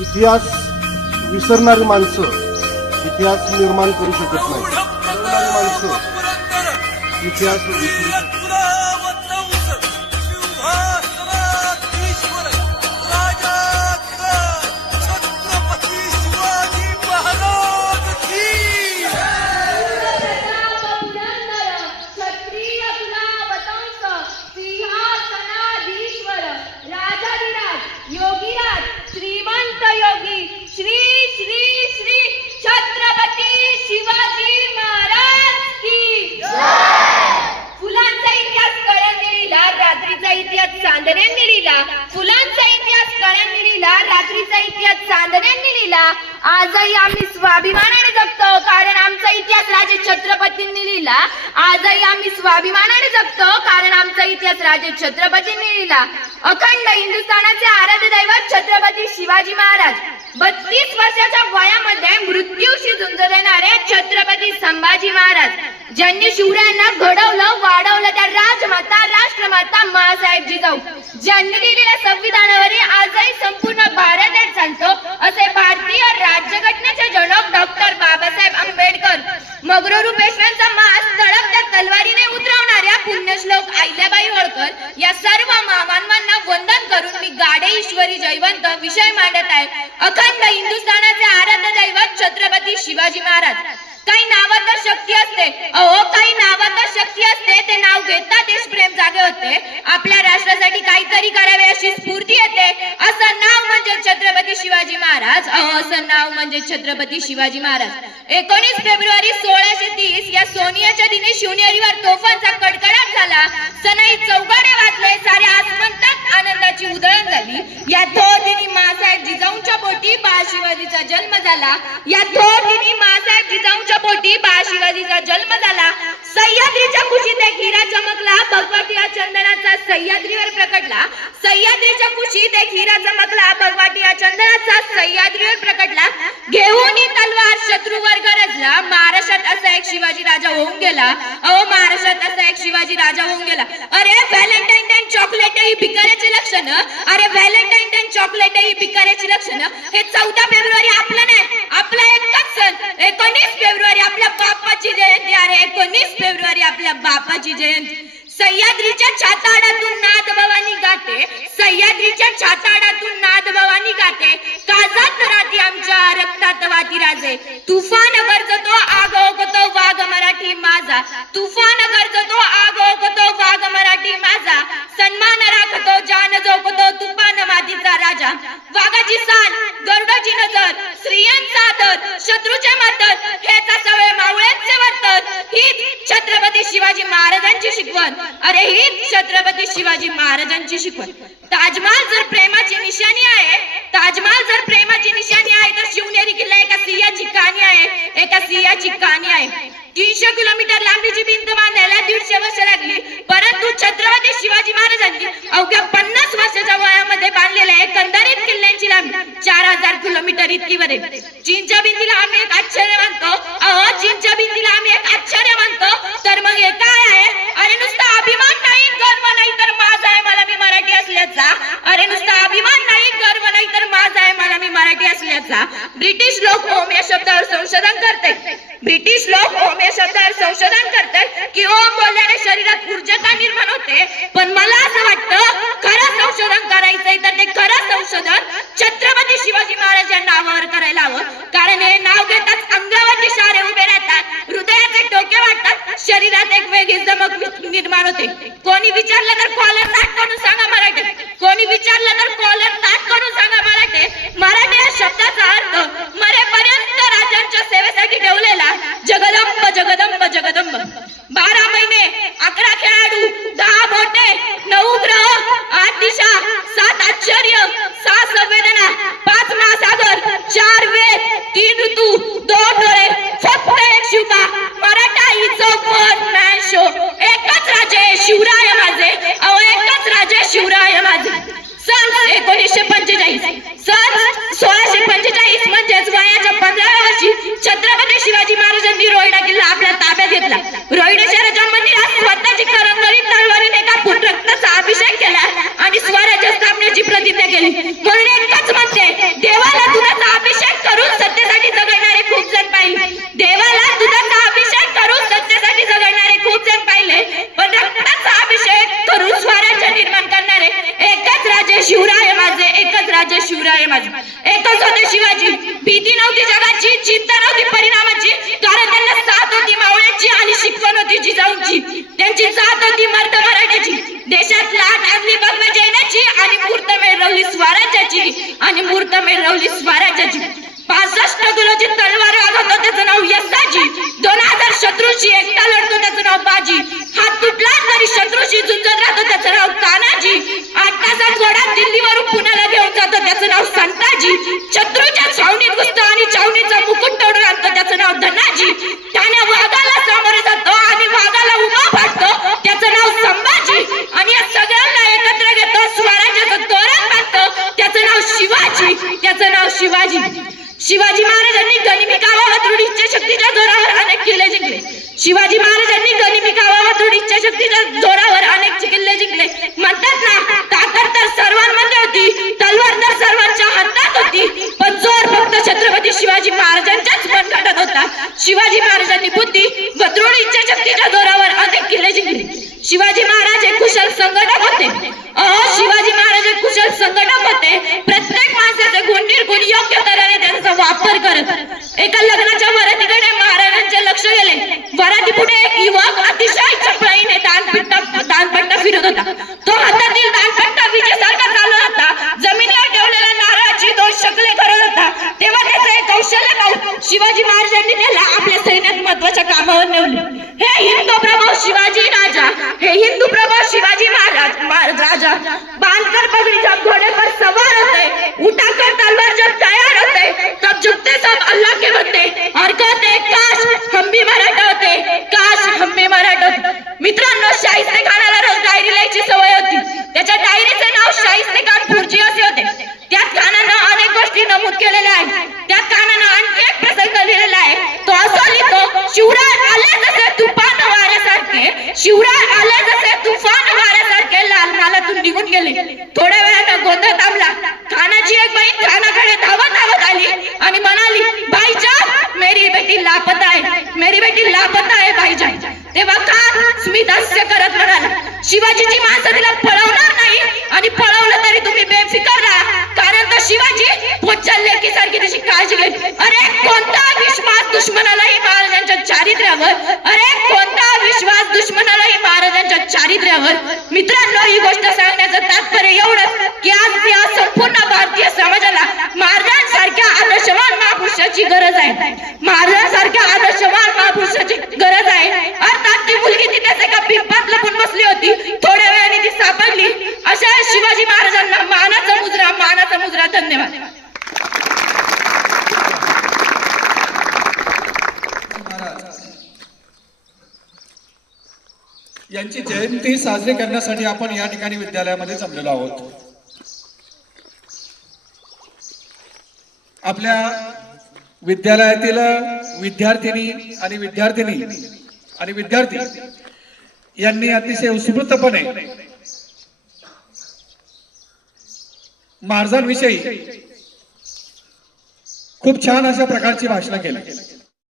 इतिहास विसरणारी माणसं इतिहास निर्माण करू शकत नाही. माणसं इतिहास विसरू शकत आजही आम्ही स्वाभिमानाने जगतो कारण आमचा इतिहास राजे छत्रपतींनी लिहिला. आजही आम्ही स्वाभिमानाने जगतो कारण आमचा इतिहास राजे छत्रपतींनी लिहिला. अखंड हिंदुस्थानाचे आराध्य दैवत छत्रपती शिवाजी महाराज. बत्तीस वर्षाच्या वयामध्ये मृत्यूशी झुंज देणारे छत्रपती संभाजी महाराज. ज्यांनी शिवरायांना घडवलं वाढवलं त्या राजमाता राष्ट्रमाता मासाहेब जिजाऊ ज्यांनी लिहिलेल्या संविधानावर आजही संपूर्ण भारत देश सांगतो असे भारतीय राज्यघटनेचे जनक डॉक्टर बाबासाहेब आंबेडकर. मगरूर पेशव्यांचा मास तळपत्या तलवारीने उतरवणाऱ्या पुण्यश्लोक अहिल्याबाई होळकर या सर्व महामानवांना वंदन करून मी गाडे ईश्वरी जयवंत विषय मांडत आहे. अखंड हिंदुस्थानाचे आराध्य दैवत छत्रपती शिवाजी महाराज. काही नावात शक्ती असते. अहो काही नावात शक्ती असते. ते नाव घेता देशप्रेम जागे होते. आपल्या राष्ट्रासाठी काहीतरी करावे अशी स्फूर्ती येते. असं नाव म्हणजे छत्रपती शिवाजी महाराज. अहो असं नाव म्हणजे छत्रपती शिवाजी महाराज. एकोणीस फेब्रुवारी सोळाशे तीस या सोनियाच्या दिनी शिवनेरीवर तोफांचा कडकडाट झाला. सनाई चौघडे वाजले. सारे आसमंतात आनंदाची उधळण झाली. या थोर दिनी मासाहेब जिजाऊंच्या पोटी बाळ शिवाजीचा जन्म झाला. या थोर दिनी मासाहेब जिजाऊंच्या पोटी बाळ शिवाजीचा जन्म झाला. सह्याद्रीच्या कुशीत एक हिरा बरवाटी या चंदनाचा सह्याद्रीवर प्रकटला. सह्याद्रीच्या कुशीत एक हिरा चमकला. बरवाटी या चंदनाचा सह्याद्रीवर प्रकटला. घेऊन ही तलवार शत्रूवर गरजला. महाराष्ट्रात असा एक शिवाजी राजा होऊन गेला. अहो महाराष्ट्रात असा एक शिवाजी राजा होऊन गेला. अरे व्हॅलेंटाईन टाइम चॉकलेट ही भिकाऱ्याची लक्षण? अरे व्हॅलेंटाईन टाइम चॉकलेट ही भिकाऱ्याची लक्षण? हे चौदा फेब्रुवारी आपलं नाही आपला एकच सण. एकोणीस फेब्रुवारी आपल्या बापाची जयंती. अरे एकोणीस फेब्रुवारी आपल्या बापाची जयंती. सह्याद्रीच्या छाताडातून नाद भवानी गाते. सह्याद्रीच्या छाताडातून नाद भवानी गाते. काजात राहते आमच्या रक्तात वाती राजे तुफान गरजतो आग ओकतो वाघ मराठी माझा. तुफान गरजतो आग ओकतो वाघ मराठी माझा. सन्मान राखतो जान जोकतो तुफान मातीचा राजा. वाघाची साल गरुडाची नजर स्त्रियांचा आदर शत्रूच्या मदत हेच सवय मावळ्यांचे वर्तन हीच छत्रपती शिवाजी महाराजांची शिकवण अरे ही छत्रपती शिवाजी महाराजांची शिकवण ताजमहाल जर प्रेमाची निशाणी आहे ताजमहाल जर प्रेमाची निशाणी आहे तर शिवनेरी किल्ला एका सिंहाची कहाणी आहे एका सिंहाची कहाणी आहे. तीनशे किलोमीटर लांबीची भिंत बांधायला दीडशे वर्ष लागली. परंतु छत्रपती शिवाजी महाराजांनी अवघ्या पन्नास वर्षाच्या वयामध्ये बांधलेल्या एकंदरीत किल्ल्यांची लांबी चार हजार किलोमीटर इतकी वर चीनच्या भिंतीला आम्ही एक आश्चर्य मानतो. अहो चीन भिंतीला आम्ही एक आश्चर्य मानतो तर मग हे काय आहे अरे नुसता अभिमान नाही गर्व नाही तर माझा आहे मला मी मराठी असल्याचा अरे नुसता अभिमान नाही गर्व नाही तर माझा आहे मला मी शब्दाचा ब्रिटिश लोक ओम या शब्दावर संशोधन करते. ब्रिटिश लोक ओम या शब्दावर संशोधन करतात की ओम बोलल्याने शरीरात ऊर्जा निर्माण होते. पण मला असं वाटतं खरं संशोधन करायचंय तर ते खरं संशोधन छत्रपती शिवाजी महाराज या नावावर करायला हवं. कारण हे नाव घेताच अंगावरती शारे उभे राहतात. हृदयाचे टोके वाटतात शरीरात एक वेगळी जमक निर्माण होते. कोणी विचारलं तर कॉलर नाट करून सांगा मराठी कोणी विचारलं तर कॉलर नाट करून सांगा मराठी या शब्दाचा अर्थ मरेपर्यंत राजांच्या सेवेसाठी ठेवलेला जगदंब जगदंब जगदंब. बारा महिने अकरा खेळाडू दहा बोटे नऊ ग्रह आठ दिशा सात आश्चर्य सहा संवेदना पाच महासागर चार वेद तीन ऋतू दोन डोळे फक्त एक शिवबा मराठा ही चौपट मॅन शो एकच राजे शिवराय माझे. अहो एकच राजे शिवराय माझे. सन एकोणीसशे पंचेचाळीस. सन सोळाशे पंचेचाळीस म्हणजेच वयाच्या पंधराव्या वर्षी छत्रपती शिवाजी महाराजांनी रोहिडा किल्ला आपल्या ताब्यात घेतला. रोहिडा शहराच्या मंदिरात स्वतःची करंगळी तलवारीने एका फुट रक्ताचा अभिषेक केला आणि स्वराज्य स्थापनेची प्रतिज्ञा केली. म्हणून एकच शिवराय माझी. एकच होते शिवाजी. भीती नव्हती जगाची चिंता नव्हती परिणामाची. कारण त्यांना साथ होती मावळ्याची आणि शिकवण होती जिजाऊंची. त्यांची साथ होती मर्द मराठ्याची. देशात लाट आणली बघ जैनाची आणि मूर्त मिळवली स्वराज्याची. आणि मूर्त मिळवली स्वराज्याची. पासष्ट किलोची तलवार आघात त्याचं नाव यसाजी. दोन हजार शत्रूशी एकटा लढतो त्याचं नाव बाजी. हात तुटला तरी शत्रूशी झुंजत राहतो त्याचं नाव तानाजी. आठ तासात घोडा दिल्लीवरून पुण्याला घेऊन जातो त्याचं नाव संताजी. शत्रूच्या छावणीत घुसतो आणि छावणीचा मुकुट तोडून आणतो त्याचं नाव धनाजी त्याने वाघाला सामोरे जातो आणि वाघाला उभा फाडतो त्याचं नाव संभाजी आणि या सगळ्यांना एकत्र घेतो स्वराज्याचं तोरण बांधतो त्याचं नाव शिवाजी त्याचं नाव शिवाजी शिवाजी महाराजांनी गनिमी गावावर दृढ इच्छाशक्तीच्या जोरावर अनेक किल्ले जिंकले शिवाजी महाराजांनी गनिमी गावावर दृढ इच्छाशक्तीच्या जोरावर अनेक किल्ले जिंकले. म्हणतात ना ताकद तर सर्वांमध्ये होती तलवार तर सर्वांच्या हातात होती. पण जोर फक्त छत्रपती शिवाजी महाराजांच्याच मनगटात होता. शिवाजी महाराजांनी बुद्धी व दृढ इच्छाशक्तीच्या जोरावर अनेक किल्ले जिंकले. शिवाजी महाराज एक कुशल संघटक होते अहो शिवाजी महाराज एक कुशल संघटक होते प्रत्येक माणसाचे गुण निर्गुण योग्य तऱ्हेने त्यांचा वापर करत एका लग्नाच्या वरातीकडे महाराजांचे लक्ष गेले वराती पुढे एक युवक अतिशय चपळाईने दानपट्टा दानपट्टा फिरत होता तो हातातील दानपट्टा विजेसारखा चालत होता जमिनीवर ठेवलेल्या नारळाची दोन शकले करत होता तेव्हा त्याचं एक कौशल्य पाहून शिवाजी महाराजांनी त्याला आपल्या सैन्यात महत्त्वाच्या कामावर नेवले हे हिंदू प्रभू शिवाजी राजा हे हिंदू प्रभा शिवाजी महाराज महाराज राजा. बांधकर पगड़ी थोड्या वेळानं गोंधळ थांबला. खानाची एक बाई खानाकडे धावत धावत आली आणि म्हणाली भाईजान मेरी बेटी लापता आहे मेरी बेटी लापता आहे भाईजान तेव्हा खान स्मित हास्य करत म्हणाला शिवाजीची माणसं तिला पळवणार नाही आणि पळवलं तरी तुम्ही बेफिकर राहा. कारण तर शिवाजी पुढच्या लेकीसारखी त्याची काळजी घेत. अरे कोणता विश्वास दुश्मनालाही महाराजांच्या चारित्र्यावर? अरे कोणता विश्वास दुश्मनालाही महाराजांच्या चारित्र्यावर? मित्रांनो ही गोष्ट सांगण्याचं तात्पर्य एवढं की आज या संपूर्ण भारतीय समाजाला महाराजांसारख्या आदर्शवान महापुरुषाची गरज आहे. महाराजांसारख्या आदर्शवान महापुरुषाची गरज आहे. अर्थात ती मुलगी तिथेच एका पिंपात लपून बसली होती. थोड्या वेळाने ती सापडली. अशा शिवाजी महाराजांना मानाचा मुजरा मानाचा मुजरा. धन्यवाद. यांची जयंती साजरी करण्यासाठी आपण या ठिकाणी विद्यालयामध्ये जमलेलो आहोत. आपल्या विद्यालयातील विद्यार्थिनी आणि विद्यार्थिनी आणि विद्यार्थी यांनी अतिशय उत्स्फूर्तपणे महाराजांविषयी खूप छान अशा प्रकारची भाषणं केली.